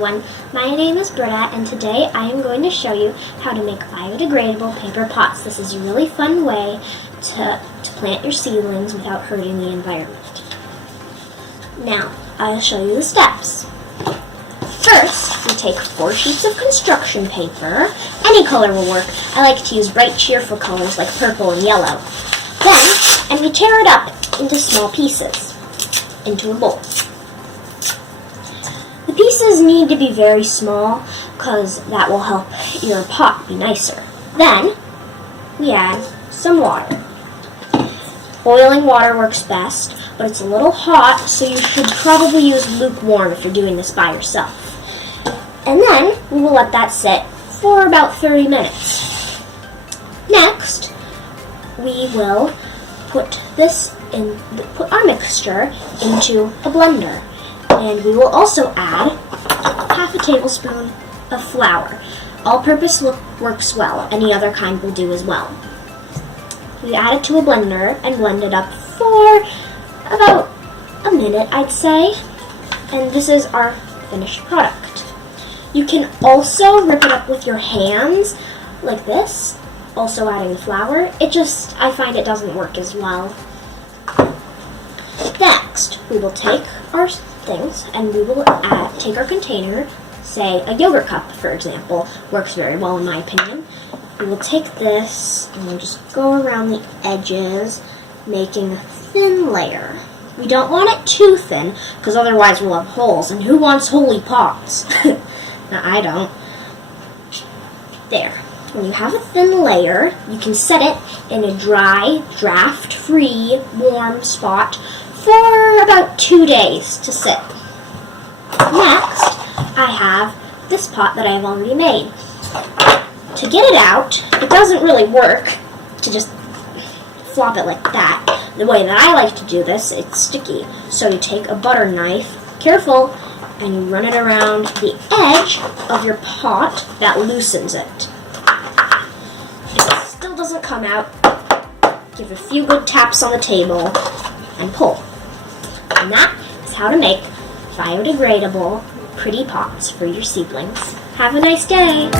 everyone, my name is Britta and today I am going to show you how to make biodegradable paper pots. This is a really fun way to plant your seedlings without hurting the environment. Now, I'll show you the steps. First, we take 4 sheets of construction paper. Any color will work. I like to use bright, cheerful colors like purple and yellow. Then, we tear it up into small pieces, into a bowl. The pieces need to be very small because that will help your pot be nicer. Then, we add some water. Boiling water works best, but it's a little hot, so you should probably use lukewarm if you're doing this by yourself. And then, we will let that sit for about 30 minutes. Next, we will put our mixture into a blender. And we will also add half a tablespoon of flour. All-purpose works well. Any other kind will do as well. We add it to a blender and blend it up for about a minute, I'd say. And this is our finished product. You can also rip it up with your hands, like this, also adding the flour. I find it doesn't work as well. Next, we will take our things and we will take our container, say a yogurt cup, for example, works very well in my opinion. We will take this and we'll just go around the edges, making a thin layer. We don't want it too thin, because otherwise we'll have holes, and who wants holy pots? No, I don't. There. When you have a thin layer, you can set it in a dry, draft-free, warm spot for about 2 days to sit. Next, I have this pot that I've already made. To get it out, it doesn't really work to just flop it like that. The way that I like to do this, it's sticky. So you take a butter knife, careful, and you run it around the edge of your pot. That loosens it. If it still doesn't come out, give a few good taps on the table and pull. And that is how to make biodegradable, pretty pots for your seedlings. Have a nice day!